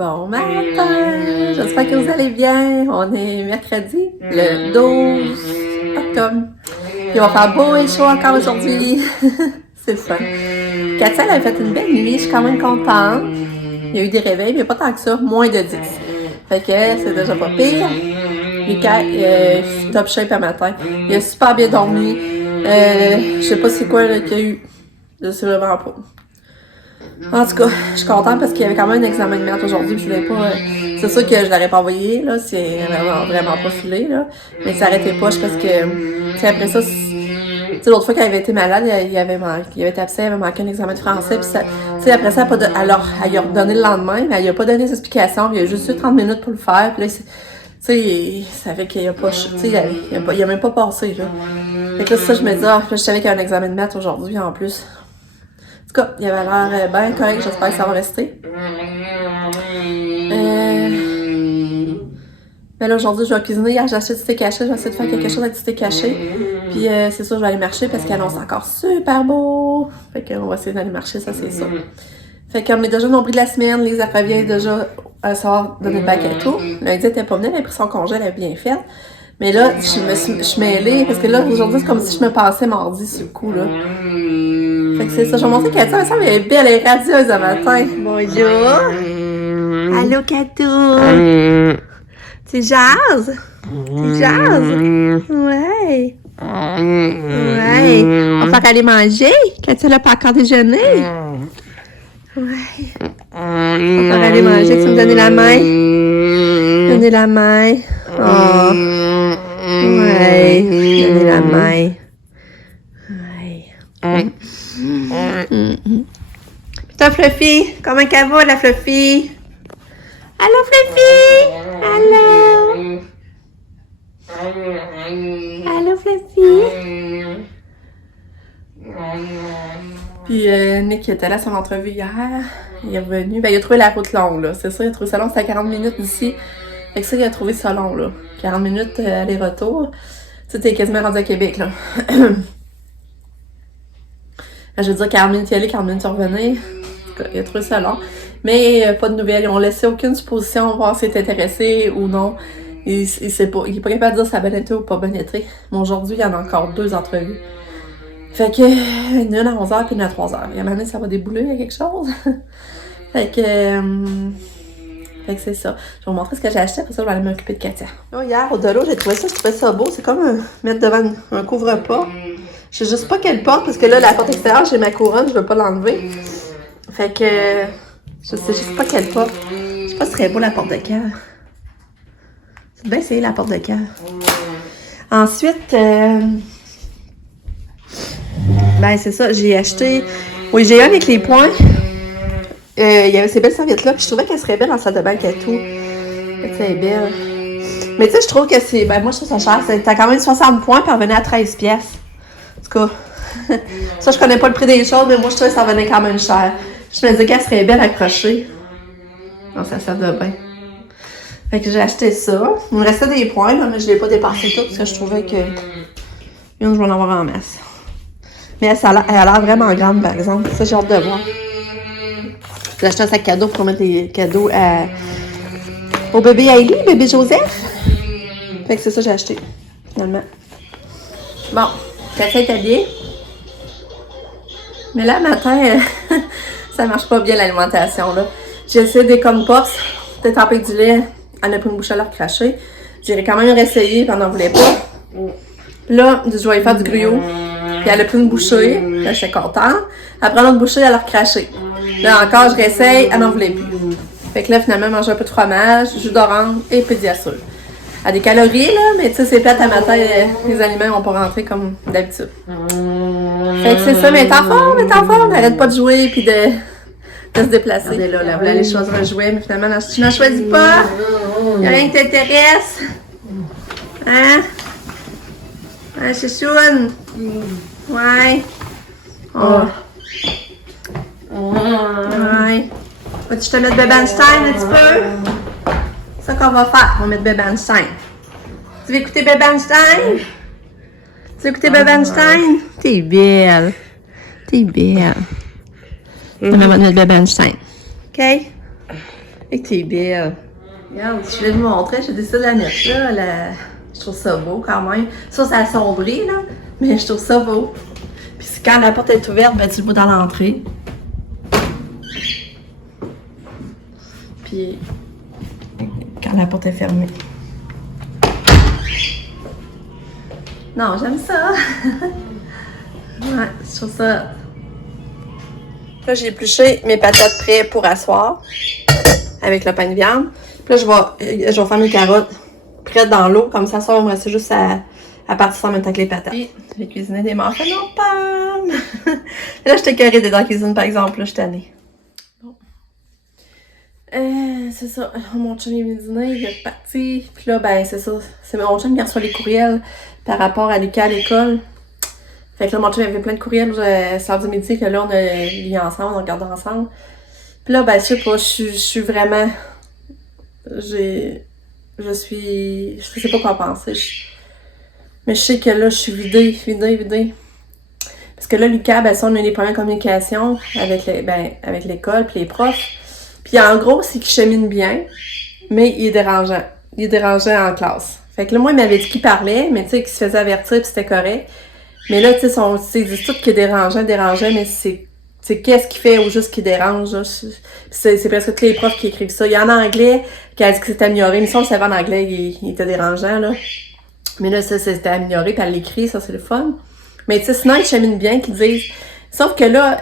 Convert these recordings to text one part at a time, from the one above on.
Bon matin! J'espère que vous allez bien. On est mercredi, le 12 octobre. Puis il va faire beau et chaud encore aujourd'hui. C'est le fun. Katia, elle a fait une belle nuit. Je suis quand même contente. Il y a eu des réveils, mais pas tant que ça. Moins de 10. Fait que c'est déjà pas pire. Mika, top shape à matin. Il a super bien dormi. Je sais pas c'est quoi qu'il y a eu. Je sais vraiment pas. En tout cas, je suis contente parce qu'il y avait quand même un examen de maths aujourd'hui, puis je l'ai pas. C'est sûr que je l'aurais pas envoyé, là, c'est vraiment pas filé, là. Mais ça arrêtait pas, parce que, tu sais, après ça, tu sais, l'autre fois qu'elle avait été malade, il avait été absent, il avait manqué un examen de français, puis ça, tu sais, après ça, elle a redonné le lendemain, mais elle a pas donné des explications, puis il a juste eu 30 minutes pour le faire, puis là, tu sais, ça fait qu'il a pas, tu sais, il a même pas passé, là. Fait que là, ça, je me dis, là, je savais qu'il y a un examen de maths aujourd'hui, en plus. En tout cas, il avait l'air bien correct, j'espère que ça va rester. Mais là, aujourd'hui, je vais cuisiner. Hier, j'ai acheté du steak haché. Je vais essayer de faire quelque chose avec du steak haché. Puis, c'est sûr, je vais aller marcher parce qu'il annonce encore super beau. Fait qu'on va essayer d'aller marcher, ça, c'est ça. Fait qu'on est déjà nombril de la semaine. Lisa revient déjà à soir de notre bac à tout. Lundi, elle était pas venue, elle avait pris son congé, elle avait bien fait. Mais là, je suis mêlée parce que là, aujourd'hui, c'est comme si je me passais mardi sur le coup, là. Fait que c'est ça. Je vais montrer Katia, elle est belle, elle est radieuse ce matin. Bonjour. Allô, Katou. Tu jases? Tu jases? Ouais. Ouais. On va faire aller manger? Katia n'a pas encore déjeuné? Ouais. On va faire aller manger. Tu me donnes la main? Donner la main. Oh. Ouais. Donner la main. Ouais. Putain, Fluffy, comment qu'elle va, la Fluffy? Allô, Fluffy? Allô? Allô, Fluffy? Puis Nick était là à son entrevue hier. Il est revenu. Ben, il a trouvé la route longue, là. C'est ça, il a trouvé ça long. C'était à 40 minutes d'ici. Fait que ça, il a trouvé ça long, là. 40 minutes aller-retour. Tu sais, t'es quasiment rendu à Québec, là. Je veux dire, 40 minutes y aller, 40 minutes y revenir. Il a trouvé ça long. Mais pas de nouvelles. Ils n'ont laissé aucune supposition, voir s'il est intéressé ou non. Il sait pas. Il est pas capable de dire si ça a bien été ou pas bien été. Mais aujourd'hui, il y en a encore 2 entrevues. Fait que, une à 11h puis une à 3h. Il y a un moment donné, ça va débouler à quelque chose. Fait que c'est ça. Je vais vous montrer ce que j'ai acheté, après ça, je vais aller m'occuper de Katia. Là, hier, au delà, j'ai trouvé ça, je trouvais ça beau. C'est comme mettre devant un couvre-pas. Je sais juste pas quelle porte, parce que là, la porte extérieure, j'ai ma couronne, je veux pas l'enlever. Fait que, je sais juste pas quelle porte. Je sais pas si ce serait beau, la porte de cœur. C'est bien essayé, la porte de cœur. Ensuite, ben, c'est ça, j'ai acheté. Oui, j'ai un avec les points. Il y avait ces belles serviettes-là, puis je trouvais qu'elles seraient belles en salle de bain et tout. C'est belle. Mais tu sais, je trouve que c'est. Ben, moi, je trouve ça cher. T'as quand même 60 points, puis revenait à 13 pièces. En tout cas, ça, je connais pas le prix des choses, mais moi, je trouvais que ça venait quand même cher. Je me disais qu'elle serait belle accrochée. Non, ça sert de bain. Fait que j'ai acheté ça. Il me restait des points, là, mais je l'ai pas dépassé tout, parce que je trouvais que. Je vais en avoir en masse. Mais elle a l'air vraiment grande, par exemple. Ça, j'ai hâte de voir. J'ai acheté un sac cadeau pour mettre des cadeaux au bébé Hailey, bébé Joseph. Fait que c'est ça que j'ai acheté, finalement. Bon, Katia est habillée. Mais là, matin, ça marche pas bien l'alimentation, là. J'ai essayé des corn pops, de tremper du lait, elle a pris une bouchée à leur cracher. J'ai quand même réessayé, puis elle n'en voulait pas. Là, je vais lui faire du gruyot. Puis elle a pris une bouchée, là, j'étais contente. Elle prend l'autre bouchée, elle leur craché. Là encore, je réessaye, elle n'en voulait plus. Fait que là, finalement, elle mange un peu de fromage, jus d'orange et pédiassure. Elle a des calories, là, mais tu sais, c'est plate à matin, les aliments vont pas rentrer comme d'habitude. Fait que c'est ça, mais elle est en forme, elle n'arrête pas de jouer puis de se déplacer. Regardez là, elle voulait aller choisir un jouet, mais finalement, tu n'en choisis pas. Il n'y a rien qui t'intéresse. Hein? Hein, chouchoune? Ouais. Oh. Ouais. Vas-tu te mettre Bébé Einstein un petit peu? C'est ça qu'on va faire. On va mettre Bébé Einstein. Tu veux écouter Bébé Einstein? Tu veux écouter Bébé Einstein? T'es belle. T'es belle. On va mettre Bébé Einstein. OK? Et que t'es belle. Regarde, je voulais vous montrer, j'ai décidé de la mettre là. Je trouve ça beau quand même. Ça a sombré, là, mais je trouve ça beau. Puis quand la porte est ouverte, ben, tu le vois dans l'entrée. Puis quand la porte est fermée. Non, j'aime ça. Ouais, je trouve ça. Là, j'ai épluché mes patates prêtes pour asseoir avec le pain de viande. Puis là, je vais faire mes carottes prêtes dans l'eau. Comme ça me reste juste à partir en même temps que les patates. Puis, j'ai cuisiné des muffins aux pommes. Là, je t'ai carré dans la cuisine, par exemple. Là, je suis tannée. Bon. C'est ça. Mon chum est venu dîner, il est parti. Puis là, ben, c'est ça. C'est mon chum qui reçoit les courriels par rapport à Lucas à l'école. Fait que là, mon chum avait plein de courriels ce l'heure du midi que là, on a lu ensemble, on regarde ensemble. Puis là, ben, je sais pas, je suis vraiment... Je sais pas quoi penser. Mais je sais que là, je suis vidée. Parce que là, Lucas, ben, ça, on a les premières communications avec l'école puis les profs. Puis en gros, c'est qu'il chemine bien, mais il est dérangeant. Il est dérangeant en classe. Fait que là, moi, il m'avait dit qu'il parlait, mais tu sais, qu'il se faisait avertir puis c'était correct. Mais là, tu sais, ils disent tout qu'il est dérangeant, mais c'est qu'est-ce qu'il fait au juste qui dérange, là. C'est presque tous les profs qui écrivent ça. Il y en a en anglais qui a dit que c'était amélioré. Mais ça, on le savait en anglais, il était dérangeant, là. Mais là, ça, c'était amélioré, puis elle l'écrit, ça, c'est le fun. Mais tu sais, sinon, ils cheminent bien, qu'ils disent... Sauf que là,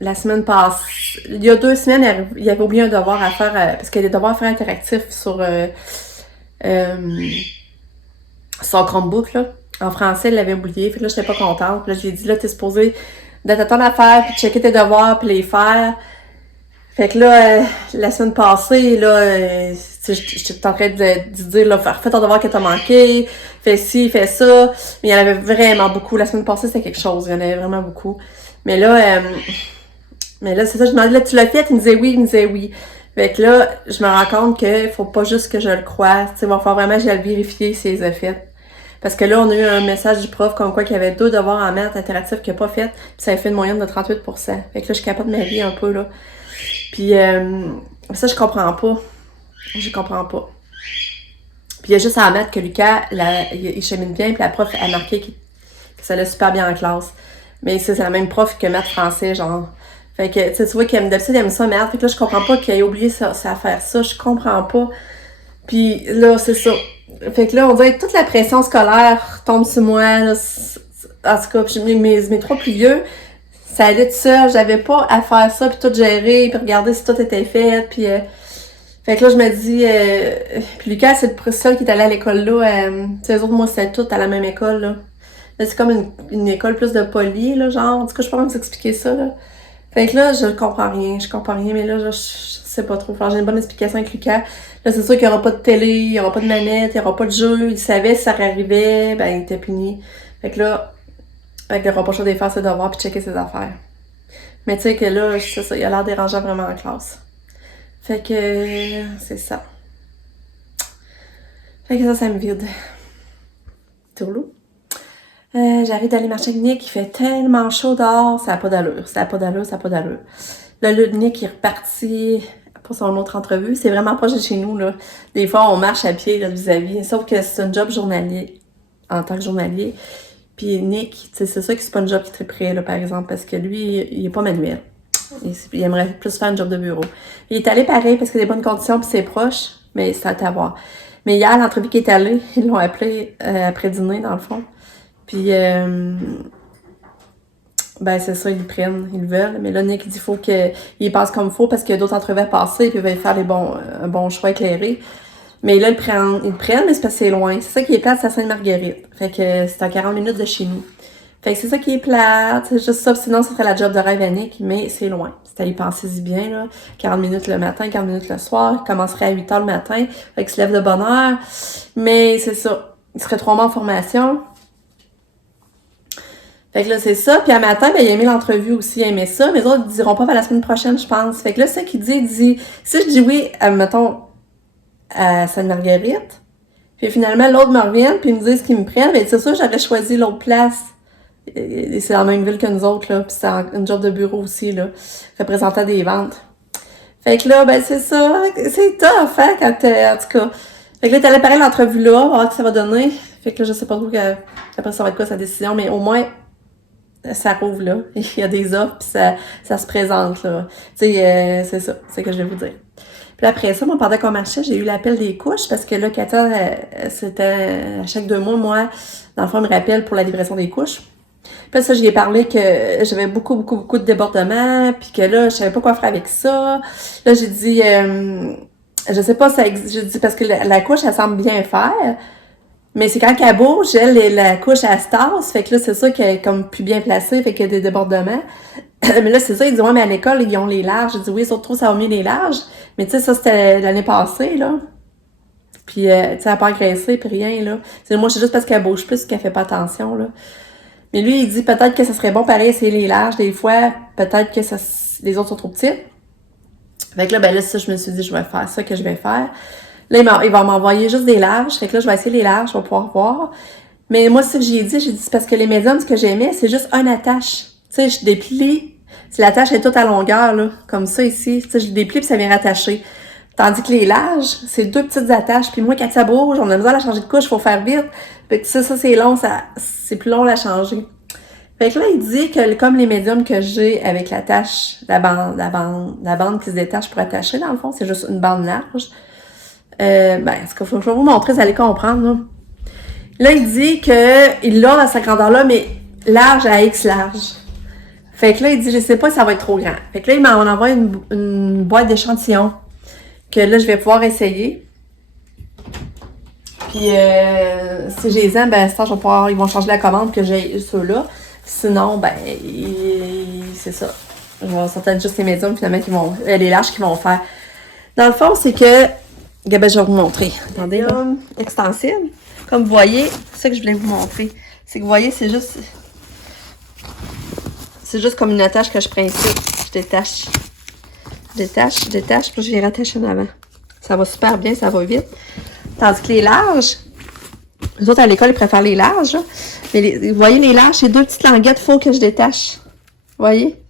la semaine passée, il y a 2 semaines, il avait oublié un devoir à faire, parce qu'il y a des devoirs à faire interactifs sur son Chromebook, là. En français, il l'avait oublié, fait que là, j'étais pas contente. Puis là, je lui ai dit, là, t'es supposé d'attendre à faire, puis checker tes devoirs, puis les faire. Fait que là, la semaine passée, là, j'étais en train de dire, là, fais ton devoir que t'as manqué, fais ci, fais ça. Mais il y en avait vraiment beaucoup. La semaine passée, c'était quelque chose. Il y en avait vraiment beaucoup. Mais là, c'est ça, je demandais, là, tu l'as fait? Il me disait oui. Fait que là, je me rends compte qu'il faut pas juste que je le croie. Tu sais, il va falloir vraiment que j'aille vérifier si il les a fait. Parce que là, on a eu un message du prof comme quoi qu'il y avait 2 devoirs en maths interactifs qu'il n'a pas fait, puis ça a fait une moyenne de 38%. Fait que là, je capote ma vie un peu, là. Puis ça, je comprends pas. Je comprends pas. Puis il y a juste à admettre que Lucas, il chemine bien, puis la prof a marqué que ça allait super bien en classe. Mais c'est la même prof que maths français, genre. Fait que, tu vois d'habitude, il aime ça, maths. Fait que là, je comprends pas qu'il ait oublié ça à faire ça. Je comprends pas. Puis là, c'est ça. Fait que là, on dirait que toute la pression scolaire tombe sur moi, là. En tout cas, mes 3 plus vieux, ça allait tout seul. J'avais pas à faire ça, puis tout gérer, puis regarder si tout était fait, puis... Fait que là, je me dis... Puis Lucas, c'est le seul qui est allé à l'école là. Tu sais, les autres, moi, c'était toutes à la même école, là. Là, c'est comme une école plus de poly, là, genre. En tout cas, je peux pas vous expliquer ça, là. Fait que là, je comprends rien, mais là, je sais pas trop. Enfin, j'ai une bonne explication avec Lucas. Là, c'est sûr qu'il y aura pas de télé, il y aura pas de manette, il y aura pas de jeu. Il savait si ça arrivait, ben, il était puni. Fait que là, il aura pas le choix de faire ses devoirs puis checker ses affaires. Mais tu sais que là, c'est ça, il a l'air dérangeant vraiment en classe. Fait que, c'est ça. Fait que ça me vide. Tourlou. J'arrive d'aller marcher avec Nick, il fait tellement chaud dehors, ça n'a pas d'allure. Là, Nick est reparti pour son autre entrevue. C'est vraiment proche de chez nous, là. Des fois, on marche à pied, là, vis-à-vis. Sauf que c'est un job journalier, en tant que journalier. Puis Nick, c'est ça que c'est pas un job qui est très près, là, par exemple, parce que lui, il est pas manuel. Il aimerait plus faire un job de bureau. Il est allé pareil parce qu'il a des bonnes conditions puis c'est proche, mais c'est à voir. Mais hier, l'entrevue qui est allée, ils l'ont appelé après dîner, dans le fond. Puis, ben c'est ça, ils le prennent, ils le veulent. Mais là, Nick, il dit qu'il faut qu'il passe comme il faut parce qu'il y a d'autres entrevues à passer puis il va faire un bon choix éclairé. Mais là, ils le prennent, mais c'est parce que c'est loin. C'est ça qui est plate, c'est à Sainte-Marguerite. Fait que c'est à 40 minutes de chez nous. Fait que c'est ça qui est plate, c'est juste ça. Sinon, ça serait la job de rêve à Nick, mais c'est loin. C'est à y penser si bien, là. 40 minutes le matin, 40 minutes le soir. Il commencerait à 8 heures le matin. Fait qu'il se lève de bonne heure. Mais c'est ça. Il serait 3 mois en formation. Fait que là, c'est ça. Puis à matin, ben, il a aimé l'entrevue aussi, il aimait ça. Mais les autres, ils diront pas vers la semaine prochaine, je pense. Fait que là, c'est ça qu'il dit, il dit, si je dis oui, mettons, à Sainte-Marguerite, puis finalement, l'autre me revient, puis ils me disent qu'ils me prennent, ben, c'est sûr, j'aurais choisi l'autre place. Et c'est dans la même ville que nous autres, là. Puis c'est un job de bureau aussi, là. Représentant des ventes. Fait que là, ben c'est ça. C'est tough, hein, quand en tout cas. Fait que là, t'allais pareil l'entrevue là, voir ce que ça va donner. Fait que là, je sais pas trop après ça va être quoi sa décision, mais au moins, ça rouvre là. Il y a des offres, puis ça se présente là. Tu sais, c'est ça, c'est ce que je vais vous dire. Puis après ça, moi, pendant qu'on marchait, j'ai eu l'appel des couches parce que là, Katia, c'était à chaque 2 mois, moi, dans le fond, elle me rappelle pour la livraison des couches. Puis ça, j'y ai parlé que j'avais beaucoup de débordements, puis que là, je savais pas quoi faire avec ça. Là, j'ai dit, je sais pas, j'ai dit, parce que la couche, elle semble bien faire, mais c'est quand qu'elle bouge, la couche, elle se tasse, fait que là, c'est ça qu'elle est comme plus bien placée, fait qu'il y a des débordements. Mais là, c'est ça, ils disent, ouais, mais à l'école, ils ont les larges. J'ai dit, oui, surtout, ça va mieux les larges. Mais tu sais, ça, c'était l'année passée, là. Puis, tu sais, elle n'a pas agressé, puis rien, là. T'sais, moi, c'est juste parce qu'elle bouge plus qu'elle fait pas attention, là. Mais lui, il dit peut-être que ça serait bon, pareil, essayer les larges, des fois. Peut-être que les autres sont trop petits. Fait que là, ben là, ça, je me suis dit, je vais faire ça que je vais faire. Là, il va m'envoyer juste des larges. Fait que là, je vais essayer les larges, je vais pouvoir voir. Mais moi, ce que j'ai dit, c'est parce que les médiums, ce que j'aimais, c'est juste une attache. Tu sais, je déplie. Si l'attache est toute à longueur, là, comme ça ici, tu sais, je déplie puis ça vient rattacher. Tandis que les larges, c'est 2 petites attaches. Puis moi, quand ça bouge, on a besoin de la changer de couche, il faut faire vite. Fait que ça c'est long, c'est plus long à changer. Fait que là, il dit que comme les médiums que j'ai avec l'attache, la bande qui se détache pour attacher, dans le fond, c'est juste une bande large. Ben, ce que je vais vous montrer, vous allez comprendre, là. Là, il dit que il l'a à sa grandeur-là, mais large à X large. Fait que là, il dit, je sais pas si ça va être trop grand. Fait que là, il m'en envoie une boîte d'échantillons que là, je vais pouvoir essayer. Puis, si j'ai les aime, ben, ça, ils vont changer la commande que j'ai ceux-là. Sinon, ben, c'est ça. Ça va être juste les médiums, finalement, les larges qui vont faire. Dans le fond, c'est que, ben, je vais vous montrer. Attendez, là. Extensible. Comme vous voyez, c'est ça que je voulais vous montrer. C'est que vous voyez, c'est juste comme une attache que je prends ici. Je détache. Puis je viens rattacher en avant. Ça va super bien, ça va vite. Tandis que les larges, les autres à l'école, ils préfèrent les larges. Là. Mais vous voyez, les larges, c'est 2 petites languettes, il faut que je détache. Vous voyez?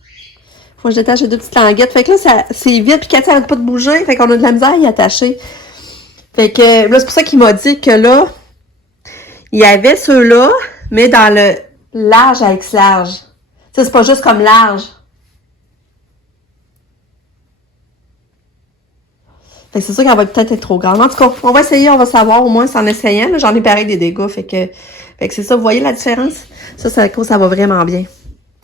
Faut que je détache les 2 petites languettes. Fait que là, c'est vite, puis Cathy n'arrête pas de bouger. Fait qu'on a de la misère à y attacher. Fait que là, c'est pour ça qu'il m'a dit que là, il y avait ceux-là, mais dans le large à X large. Ça, c'est pas juste comme large. Fait que c'est sûr qu'elle va peut-être être trop grande. En tout cas, on va essayer, on va savoir au moins en essayant. J'en ai pareil des dégâts. Fait que c'est ça, vous voyez la différence? Ça va vraiment bien.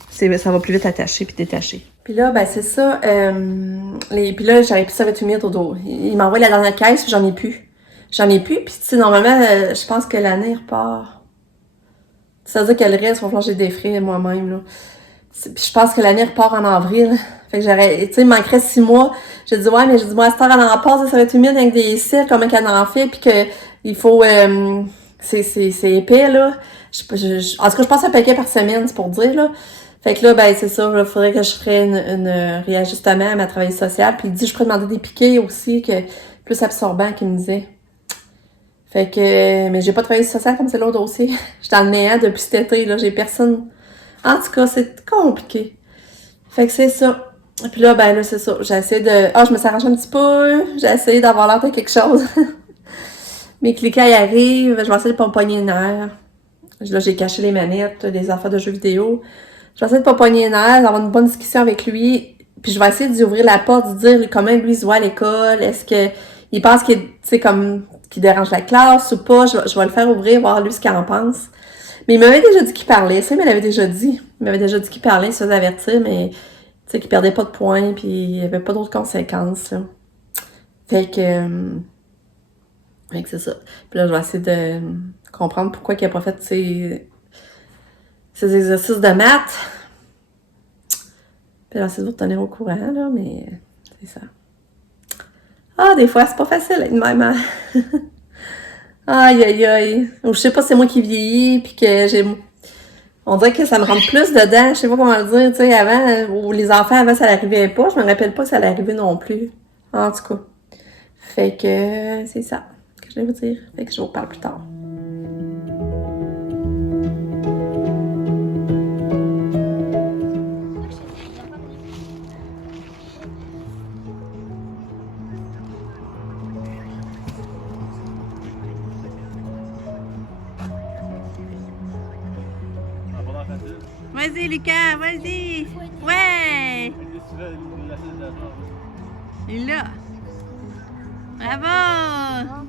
Ça va plus vite attacher puis détacher. Puis là, ben c'est ça. Puis là, j'avais plus ça va être humide au dos. Il m'envoie la dernière caisse, puis j'en ai plus. Puis tu sais, normalement, je pense que l'année repart. Ça veut dire que le reste, il va falloir que j'ai des frais moi-même, là. Puis je pense que l'année repart en avril. Fait que tu sais, il me manquerait 6 mois. J'ai dit, ouais, mais j'ai dit, moi, à cette heure, elle en passe, ça va être humide avec des cils, comment qu'elle en fait, puis que il faut, c'est épais, là. En tout cas, je pense à un paquet par semaine, c'est pour dire, là. Fait que là, ben, c'est ça, il faudrait que je ferais une réajustement à ma travailleuse sociale. Puis il dit, je pourrais demander des piquets aussi, que plus absorbant, qu'il me disait. Fait que, mais j'ai pas de travailleuse sociale comme c'est l'autre dossier. Je suis dans le néant depuis cet été, là, j'ai personne. En tout cas, c'est compliqué. Fait que c'est ça. Puis là, ben là, c'est ça. J'ai essayé de... je me suis arrangé un petit peu. J'ai essayé d'avoir l'air de quelque chose. Mes cliquets y arrivent. Je vais essayer de pas me pogner les nerfs. Là, j'ai caché les manettes, des affaires de jeux vidéo. Je vais essayer de pas pogner les nerfs, d'avoir une bonne discussion avec lui. Puis je vais essayer d'y ouvrir la porte, de dire comment lui se voit à l'école. Est-ce que il pense qu'il, tu sais, comme, qu'il dérange la classe ou pas? Je vais le faire ouvrir, voir lui ce qu'il en pense. Mais il m'avait déjà dit qu'il parlait. Ça, il me l'avait déjà dit. Il m'avait déjà dit qu'il parlait, il se faisait avertir, mais tu sais, qu'il perdait pas de points, puis il n'y avait pas d'autres conséquences, là. Fait que c'est ça. Puis là, je vais essayer de comprendre pourquoi il n'a pas fait ses exercices de maths. Puis là, essayer de vous tenir au courant, là, mais c'est ça. Des fois, c'est pas facile être même, hein? Aïe, aïe, aïe. Ou je sais pas, c'est moi qui vieillis, puis que on dirait que ça me rentre plus dedans, je sais pas comment le dire, tu sais, avant, ou les enfants, avant, ça l'arrivait pas, je me rappelle pas que ça l'arrivait non plus. En tout cas. Fait que, c'est ça que je vais vous dire. Fait que je vous parle plus tard. Vas-y, Lucas, vas-y. Ouais. Il est là. Bravo.